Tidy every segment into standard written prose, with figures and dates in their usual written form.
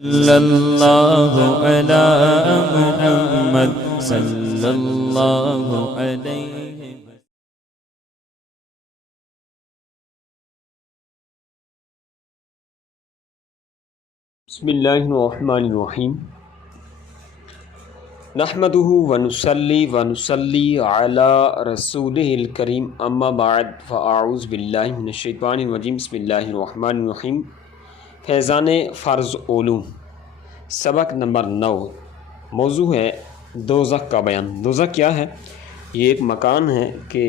صلی اللہ علی محمد صلی اللہ علیہ وسلم۔ بسم اللہ الرحمن الرحیم نحمده ونصلی علی رسولہ الکریم اما بعد فاعوذ باللہ من الشیطان الرجیم بسم اللہ الرحمن الرحیم۔ فیضان فرض علوم سبق نمبر 9، موضوع ہے دوزخ کا بیان۔ دوزخ کیا ہے؟ یہ ایک مکان ہے کہ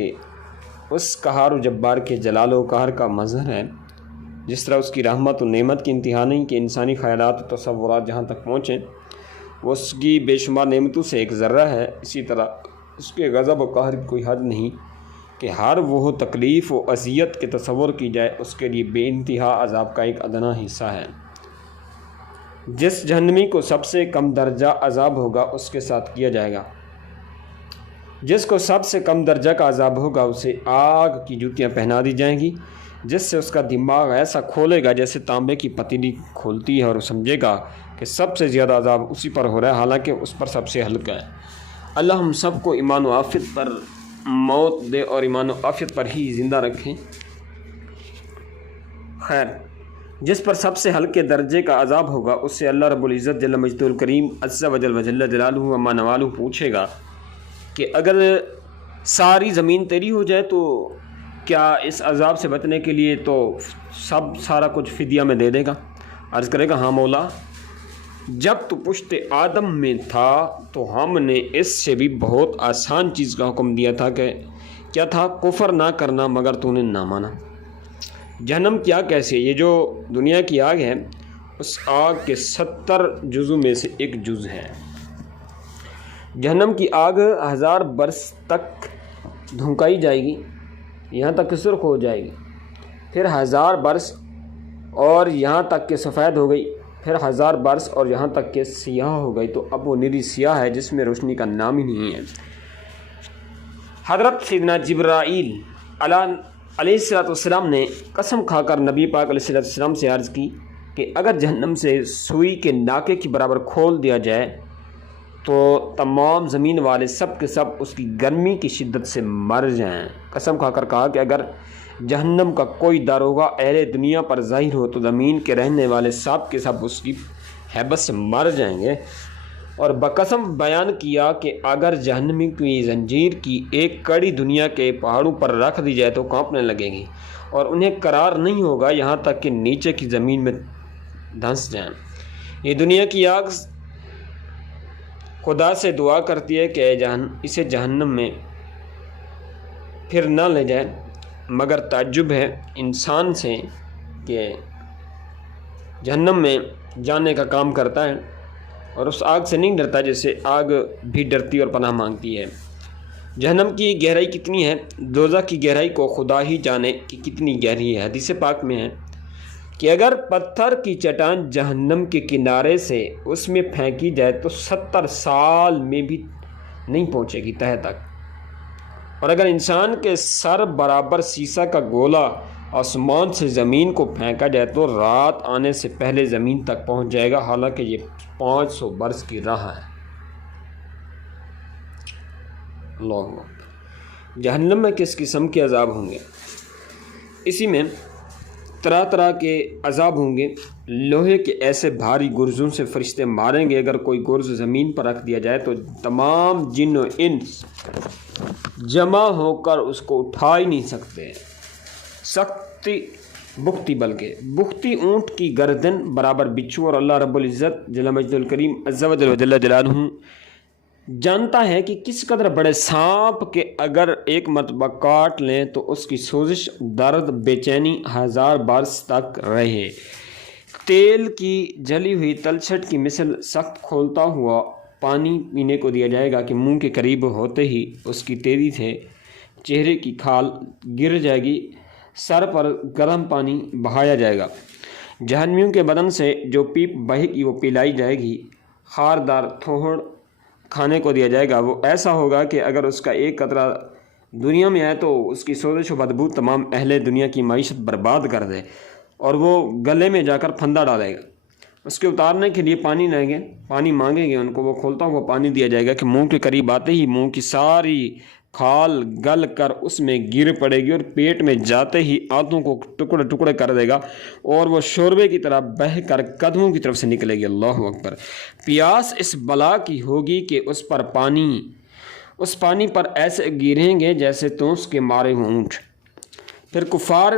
اس قہار و جبار کے جلال و قہر کا مظہر ہے۔ جس طرح اس کی رحمت و نعمت کی انتہا نہیں کہ انسانی خیالات و تصورات جہاں تک پہنچیں، وہ اس کی بے شمار نعمتوں سے ایک ذرہ ہے، اسی طرح اس کے غضب و قہر کی کوئی حد نہیں کہ ہر وہ تکلیف و اذیت کے تصور کی جائے اس کے لیے بے انتہا عذاب کا ایک ادنا حصہ ہے۔ جس جہنمی کو سب سے کم درجہ عذاب ہوگا اس کے ساتھ کیا جائے گا، جس کو سب سے کم درجہ کا عذاب ہوگا اسے آگ کی جوتیاں پہنا دی جائیں گی، جس سے اس کا دماغ ایسا کھولے گا جیسے تانبے کی پتیلی کھولتی ہے، اور وہ سمجھے گا کہ سب سے زیادہ عذاب اسی پر ہو رہا ہے، حالانکہ اس پر سب سے ہلکا ہے۔ اللہ ہم سب کو ایمان و عافیت پر موت دے اور ایمان و عافیت پر ہی زندہ رکھیں۔ خیر، جس پر سب سے ہلکے درجے کا عذاب ہوگا اس سے اللہ رب العزت جل مجدہ الکریم عز وجل وجل جلالہ عما نوالہ پوچھے گا کہ اگر ساری زمین تیری ہو جائے تو کیا اس عذاب سے بچنے کے لیے تو سارا کچھ فدیہ میں دے دے گا؟ عرض کرے گا ہاں مولا، جب تو پشت آدم میں تھا تو ہم نے اس سے بھی بہت آسان چیز کا حکم دیا تھا کہ کیا تھا؟ کفر نہ کرنا، مگر تو نے نہ مانا۔ جہنم کی آگ کیسی ہے؟ یہ جو دنیا کی آگ ہے اس آگ کے 70 جزو میں سے ایک جز ہے۔ جہنم کی آگ 1000 برس تک دھنکائی جائے گی، یہاں تک کہ سرخ ہو جائے گی، پھر 1000 برس اور یہاں تک کہ سفید ہو گئی، پھر 1000 برس اور یہاں تک کہ سیاہ ہو گئی، تو اب وہ نری سیاہ ہے جس میں روشنی کا نام ہی نہیں ہے۔ حضرت سیدنا جبرائیل علیہ السلام نے قسم کھا کر نبی پاک علیہ السلام سے عرض کی کہ اگر جہنم سے سوئی کے ناکے کی برابر کھول دیا جائے تو تمام زمین والے سب کے سب اس کی گرمی کی شدت سے مر جائیں۔ قسم کھا کر کہا کہ اگر جہنم کا کوئی داروغہ اہل دنیا پر ظاہر ہو تو زمین کے رہنے والے سب کے سب اس کی ہیبت سے مر جائیں گے، اور بقسم بیان کیا کہ اگر جہنمی کی زنجیر کی ایک کڑی دنیا کے پہاڑوں پر رکھ دی جائے تو کانپنے لگے گی اور انہیں قرار نہیں ہوگا یہاں تک کہ نیچے کی زمین میں دھنس جائیں۔ یہ دنیا کی آگ خدا سے دعا کرتی ہے کہ اسے جہنم میں پھر نہ لے جائے، مگر تعجب ہے انسان سے کہ جہنم میں جانے کا کام کرتا ہے اور اس آگ سے نہیں ڈرتا جیسے آگ بھی ڈرتی اور پناہ مانگتی ہے۔ جہنم کی گہرائی کتنی ہے؟ دوزخ کی گہرائی کو خدا ہی جانے کہ کتنی گہری ہے۔ حدیث پاک میں ہے کہ اگر پتھر کی چٹان جہنم کے کنارے سے اس میں پھینکی جائے تو 70 سال میں بھی نہیں پہنچے گی تہہ تک، اور اگر انسان کے سر برابر سیسا کا گولا آسمان سے زمین کو پھینکا جائے تو رات آنے سے پہلے زمین تک پہنچ جائے گا، حالانکہ یہ 500 برس کی راہ ہے۔ اللہ اکبر۔ جہنم میں کس قسم کے عذاب ہوں گے؟ اسی میں طرح طرح کے عذاب ہوں گے۔ لوہے کے ایسے بھاری گرزوں سے فرشتے ماریں گے، اگر کوئی گرز زمین پر رکھ دیا جائے تو تمام جن و انس جمع ہو کر اس کو اٹھا ہی نہیں سکتے۔ سختی بختی بلکہ بختی اونٹ کی گردن برابر بچھو، اور اللہ رب العزت جل مجدہ الکریم عز وجل وجل جلالہ جانتا ہے کہ کس قدر بڑے سانپ کے اگر ایک مرتبہ کاٹ لیں تو اس کی سوزش، درد، بے چینی 1000 برس تک رہے۔ تیل کی جلی ہوئی تلچھٹ کی مثل سخت کھولتا ہوا پانی پینے کو دیا جائے گا کہ منہ کے قریب ہوتے ہی اس کی تیزی سے چہرے کی کھال گر جائے گی، سر پر گرم پانی بہایا جائے گا۔ جہنمیوں کے بدن سے جو پیپ بہے گی وہ پلائی جائے گی۔ خاردار تھوڑ کھانے کو دیا جائے گا، وہ ایسا ہوگا کہ اگر اس کا ایک قطرہ دنیا میں آئے تو اس کی سوزش و بدبو تمام اہل دنیا کی معیشت برباد کر دے اور وہ گلے میں جا کر پھندا ڈالے گا۔ اس کے اتارنے کے لیے پانی لیں گے، پانی مانگیں گے ان کو، وہ کھولتا ہوا پانی دیا جائے گا کہ منہ کے قریب آتے ہی منہ کی ساری کھال گل کر اس میں گر پڑے گی، اور پیٹ میں جاتے ہی آنتوں کو ٹکڑے ٹکڑے کر دے گا، اور وہ شوربے کی طرح بہہ کر قدموں کی طرف سے نکلے گی۔ اللہ اکبر۔ پیاس اس بلا کی ہوگی کہ اس پانی پر ایسے گریں گے جیسے تونس کے مارے اونٹ۔ پھر کفار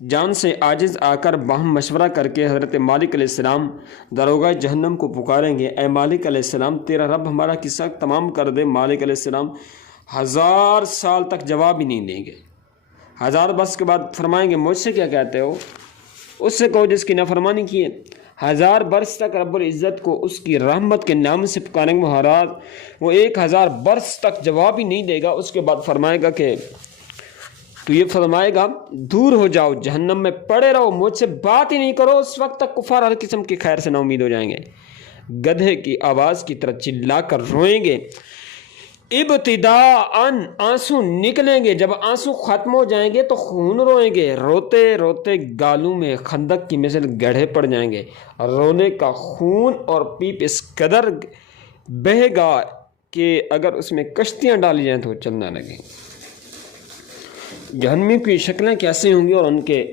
جان سے عاجز آ کر باہم مشورہ کر کے حضرت مالک علیہ السلام داروغہ جہنم کو پکاریں گے، اے مالک علیہ السلام تیرا رب ہمارا قصہ تمام کر دے۔ مالک علیہ السلام 1000 سال تک جواب ہی نہیں دیں گے۔ 1000 برس کے بعد فرمائیں گے مجھ سے کیا کہتے ہو؟ اس سے کہو جس کی نافرمانی کی ہے۔ 1000 برس تک رب العزت کو اس کی رحمت کے نام سے پکاریں گے مہاراج، وہ 1000 برس تک جواب ہی نہیں دے گا۔ اس کے بعد فرمائے گا کہ تو یہ فرمائے گا دور ہو جاؤ، جہنم میں پڑے رہو، مجھ سے بات ہی نہیں کرو۔ اس وقت تک کفار ہر قسم کی خیر سے نا امید ہو جائیں گے، گدھے کی آواز کی طرح چلا کر روئیں گے۔ ابتداءً آنسو نکلیں گے، جب آنسو ختم ہو جائیں گے تو خون روئیں گے، روتے روتے گالوں میں خندق کی مثل گڑھے پڑ جائیں گے۔ رونے کا خون اور پیپ اس قدر بہے گا کہ اگر اس میں کشتیاں ڈالی جائیں تو چلنا لگیں۔ جہنمی کی شکلیں کیسے ہوں گی اور ان کے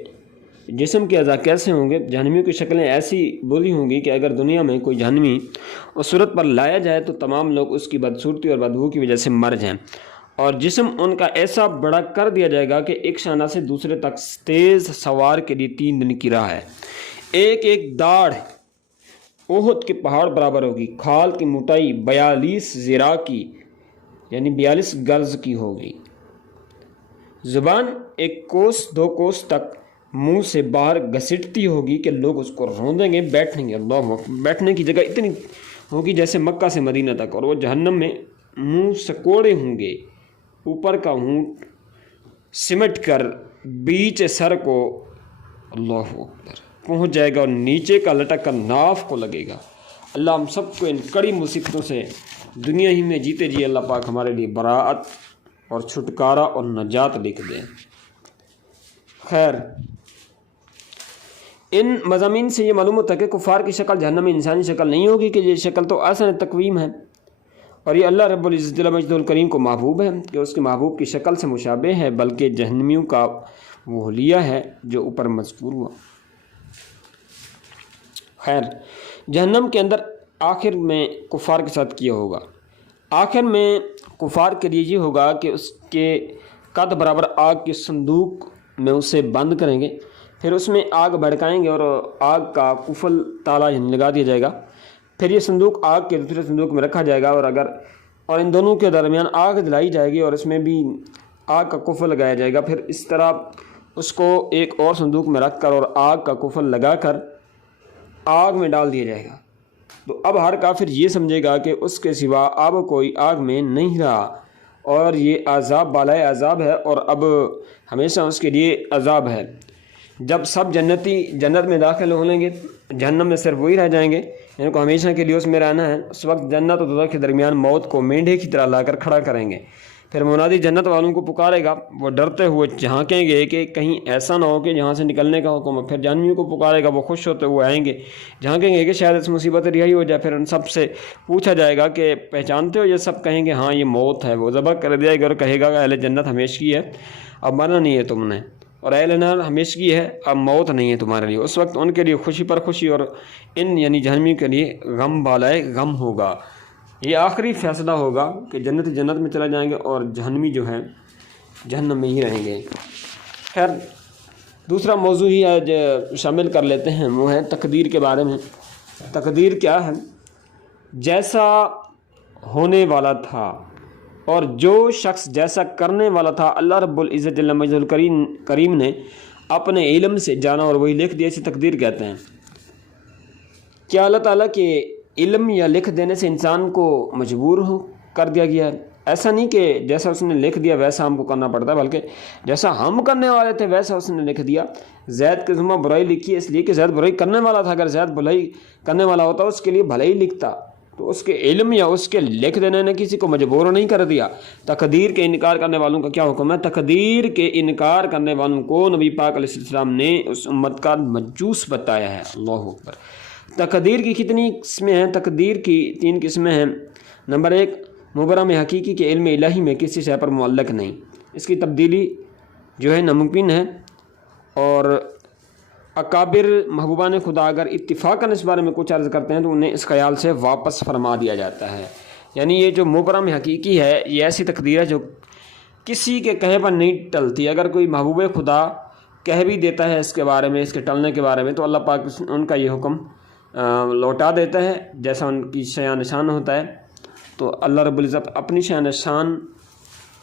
جسم کے اعضاء کیسے ہوں گے؟ جہنمیوں کی شکلیں ایسی بری ہوں گی کہ اگر دنیا میں کوئی جہنمی اس صورت پر لایا جائے تو تمام لوگ اس کی بدصورتی اور بدبو کی وجہ سے مر جائیں، اور جسم ان کا ایسا بڑا کر دیا جائے گا کہ ایک شانہ سے دوسرے تک تیز سوار کے لیے 3 دن کی راہ ہے۔ ایک ایک داڑھ احد کے پہاڑ برابر ہوگی، کھال کی موٹائی 42 ذراع کی یعنی 42 گز کی ہوگی، زبان 1 کوس 2 کوس تک منہ سے باہر گھسیٹتی ہوگی کہ لوگ اس کو روندیں گے، بیٹھیں گے۔ اللہ بیٹھنے کی جگہ اتنی ہوگی جیسے مکہ سے مدینہ تک، اور وہ جہنم میں منہ سکوڑے ہوں گے، اوپر کا ہونٹ سمٹ کر بیچ سر کو اللہ اکبر پہنچ جائے گا، اور نیچے کا لٹک کر ناف کو لگے گا۔ اللہ ہم سب کو ان کڑی مصیبتوں سے دنیا ہی میں جیتے جی اللہ پاک ہمارے لیے براعت اور چھٹکارا اور نجات لکھ دیں۔ خیر، ان مضامین سے یہ معلوم ہوتا ہے کہ کفار کی شکل جہنم میں انسانی شکل نہیں ہوگی، کہ یہ شکل تو احسن تقویم ہے، اور یہ اللہ رب العزت جل مجدہ الکریم کو محبوب ہے کہ اس کے محبوب کی شکل سے مشابہ ہے، بلکہ جہنمیوں کا وہ حلیہ ہے جو اوپر مذکور ہوا۔ خیر، جہنم کے اندر آخر میں کفار کے ساتھ کیا ہوگا، آخر میں کفار کے لیے یہ ہوگا کہ اس کے قد برابر آگ کے صندوق میں اسے بند کریں گے، پھر اس میں آگ بھڑکائیں گے اور آگ کا قفل تالا لگا دیا جائے گا، پھر یہ صندوق آگ کے دوسرے صندوق میں رکھا جائے گا، اور ان دونوں کے درمیان آگ جلائی جائے گی اور اس میں بھی آگ کا قفل لگایا جائے گا، پھر اس طرح اس کو ایک اور صندوق میں رکھ کر اور آگ کا قفل لگا کر آگ میں ڈال دیا جائے گا۔ تو اب ہر کافر یہ سمجھے گا کہ اس کے سوا اب کوئی آگ میں نہیں رہا، اور یہ عذاب بالائے عذاب ہے، اور اب ہمیشہ اس کے لیے عذاب ہے۔ جب سب جنتی جنت میں داخل ہوں گے، جہنم میں صرف وہی رہ جائیں گے ان کو ہمیشہ کے لیے اس میں رہنا ہے۔ اس وقت جنت اور دوزخ کے درمیان موت کو مینڈھے کی طرح لا کر کھڑا کریں گے، پھر منادی جنت والوں کو پکارے گا، وہ ڈرتے ہوئے جھانکیں گے کہ کہیں ایسا نہ ہو کہ جہاں سے نکلنے کا حکم ہے، پھر جہنمیوں کو پکارے گا، وہ خوش ہوتے ہوئے آئیں گے، جھانکیں گے کہ شاید اس مصیبت سے رہائی ہو جائے، پھر ان سب سے پوچھا جائے گا کہ پہچانتے ہو؟ یہ سب کہیں گے ہاں یہ موت ہے، وہ ذبح کر دیا گا اور کہے گا کہ اہل جنت ہمیشگی ہے، اب مرنا نہیں ہے تم نے، اور اہل نار ہمیشگی ہے، اب موت نہیں ہے تمہارے لیے۔ اس وقت ان کے لیے خوشی پر خوشی اور ان یعنی جہنمیوں کے لیے غم بالائے غم ہوگا۔ یہ آخری فیصلہ ہوگا کہ جنت میں چلا جائیں گے اور جہنمی جو ہے جہنم میں ہی رہیں گے۔ خیر، دوسرا موضوع ہی آج شامل کر لیتے ہیں، وہ ہے تقدیر کے بارے میں۔ تقدیر کیا ہے؟ جیسا ہونے والا تھا اور جو شخص جیسا کرنے والا تھا اللہ رب العزت جل مجدہ الکریم نے اپنے علم سے جانا اور وہی لکھ دیا، اسے تقدیر کہتے ہیں۔ کیا اللہ تعالیٰ کے علم یا لکھ دینے سے انسان کو مجبور کر دیا گیا ہے؟ ایسا نہیں کہ جیسا اس نے لکھ دیا ویسا ہم کو کرنا پڑتا ہے، بلکہ جیسا ہم کرنے والے تھے ویسا اس نے لکھ دیا۔ زید کے ذمہ برائی لکھی ہے اس لیے کہ زید برائی کرنے والا تھا، اگر زید بھلائی کرنے والا ہوتا اس کے لیے بھلائی لکھتا، تو اس کے علم یا اس کے لکھ دینے نے کسی کو مجبور نہیں کر دیا۔ تقدیر کے انکار کرنے والوں کا کیا حکم ہے؟ تقدیر کے انکار کرنے والوں کو نبی پاک علیہ السلام نے اس امت کا مجوس بتایا ہے۔ اللہ اکبر۔ تقدیر کی کتنی قسمیں ہیں؟ تقدیر کی 3 قسمیں ہیں۔ نمبر 1، مبرم حقیقی کے علم الہی میں کسی شے پر معلق نہیں، اس کی تبدیلی جو ہے ناممکن ہے، اور اکابر محبوبان خدا اگر اتفاقاً اس بارے میں کچھ عرض کرتے ہیں تو انہیں اس خیال سے واپس فرما دیا جاتا ہے۔ یعنی یہ جو مبرم حقیقی ہے یہ ایسی تقدیر ہے جو کسی کے کہے پر نہیں ٹلتی۔ اگر کوئی محبوب خدا کہہ بھی دیتا ہے اس کے بارے میں، اس کے ٹلنے کے بارے میں، تو اللہ پاک ان کا یہ حکم لوٹا دیتا ہے جیسا ان کی شان نشان ہوتا ہے۔ تو اللہ رب العزت اپنی شان نشان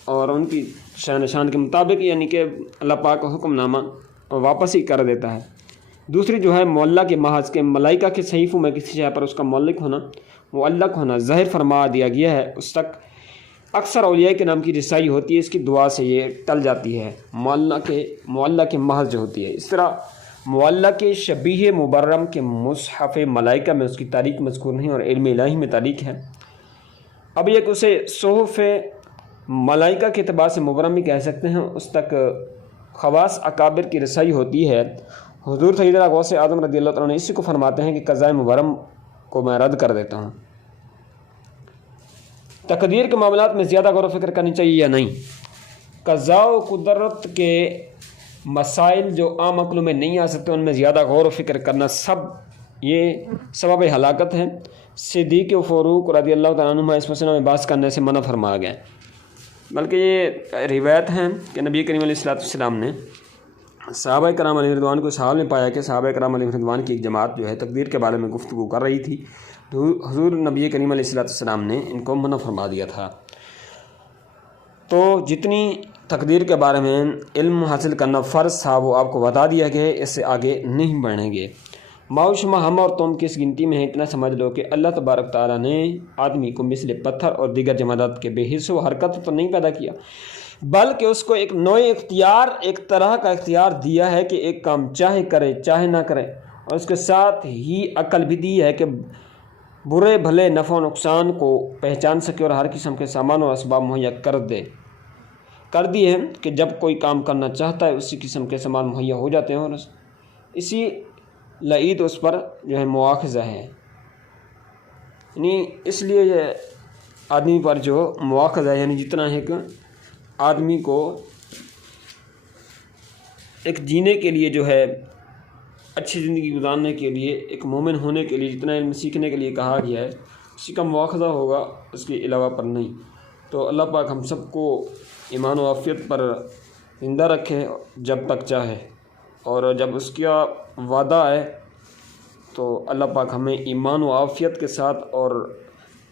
اور ان کی شان نشان کے مطابق یعنی کہ اللہ پاک کا حکم نامہ واپس ہی کر دیتا ہے۔ دوسری جو ہے معلّہ کے محض کے ملائکہ کے صحیفوں میں کسی شے پر اس کا معلق ہونا ظاہر فرما دیا گیا ہے، اس تک اکثر اولیاء کے نام کی رسائی ہوتی ہے، اس کی دعا سے یہ ٹل جاتی ہے، معلّہ کے محض جو ہوتی ہے۔ اس طرح معلّہ کے شبیہ مبرم کے مصحف ملائکہ میں اس کی تاریخ مذکور نہیں اور علم الہی میں تاریخ ہے۔ اب یہ کہ اسے صحف ملائکہ کے اعتبار سے مبرم بھی کہہ سکتے ہیں، اس تک خواص اکابر کی رسائی ہوتی ہے۔ حضور سیدنا غوث اعظم رضی اللہ تعالیٰ عنہ اسی کو فرماتے ہیں کہ قضاء مبرم کو میں رد کر دیتا ہوں۔ تقدیر کے معاملات میں زیادہ غور و فکر کرنی چاہیے یا نہیں؟ قضاء و قدرت کے مسائل جو عام عقلوں میں نہیں آ سکتے ان میں زیادہ غور و فکر کرنا یہ سبب ہلاکت ہے۔ صدیق و فاروق رضی اللہ تعالیٰ عنہ اس مسئلہ میں بحث کرنے سے منع فرمایا گیا، بلکہ یہ روایت ہے کہ نبی کریم علیہ السلام نے صحابہ کرام علیہ رضوان کو اس حال میں پایا کہ صحابہ کرام علیہ رضوان کی ایک جماعت جو ہے تقدیر کے بارے میں گفتگو کر رہی تھی، تو حضور نبی کریم علیہ السلام نے ان کو منع فرما دیا تھا۔ تو جتنی تقدیر کے بارے میں علم حاصل کرنا فرض تھا وہ آپ کو بتا دیا گیا ہے، اس سے آگے نہیں بڑھیں گے۔ معاشمہ ہم اور تم کس گنتی میں ہیں؟ اتنا سمجھ لو کہ اللہ تبارک تعالیٰ نے آدمی کو مثل پتھر اور دیگر جمادات کے بے حس و حرکت تو نہیں پیدا کیا، بلکہ اس کو ایک نوع اختیار، ایک طرح کا اختیار دیا ہے کہ ایک کام چاہے کرے چاہے نہ کرے، اور اس کے ساتھ ہی عقل بھی دی ہے کہ برے بھلے نفع و نقصان کو پہچان سکے اور ہر قسم کے سامان اور اسباب مہیا کر دی ہے کہ جب کوئی کام کرنا چاہتا ہے اسی قسم کے سامان مہیا ہو جاتے ہیں، اور اسی لعید اس پر جو ہے مواخذہ ہے۔ یعنی اس لیے یہ آدمی پر جو مواخذہ ہے، یعنی جتنا ہے کہ آدمی کو ایک جینے کے لیے جو ہے اچھی زندگی گزارنے کے لیے، ایک مومن ہونے کے لیے جتنا علم سیکھنے کے لیے کہا گیا ہے اسی کا مواخذہ ہوگا، اس کے علاوہ پر نہیں۔ تو اللہ پاک ہم سب کو ایمان و عافیت پر زندہ رکھے جب تک چاہے، اور جب اس کا وعدہ آئے تو اللہ پاک ہمیں ایمان و عافیت کے ساتھ اور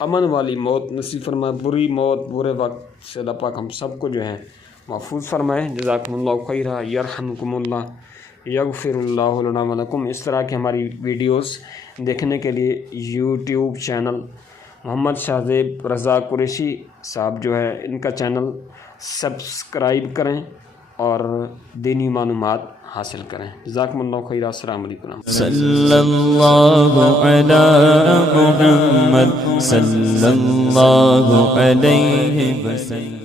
امن والی موت نصیب فرمائے۔ بری موت، برے وقت سے اللہ پاک ہم سب کو جو ہے محفوظ فرمائے۔ جزاکم اللہ خیرا، یرحمکم اللہ، یغفر اللہ لنا ولکم۔ اس طرح کی ہماری ویڈیوز دیکھنے کے لیے یوٹیوب چینل محمد شاہزیب رضا قریشی صاحب جو ہے ان کا چینل سبسکرائب کریں اور دینی معلومات حاصل کریں۔ جزاکم اللہ خیرا، السلام علیکم۔ صلی اللہ علی محمد صلی اللہ علیہ وسلم۔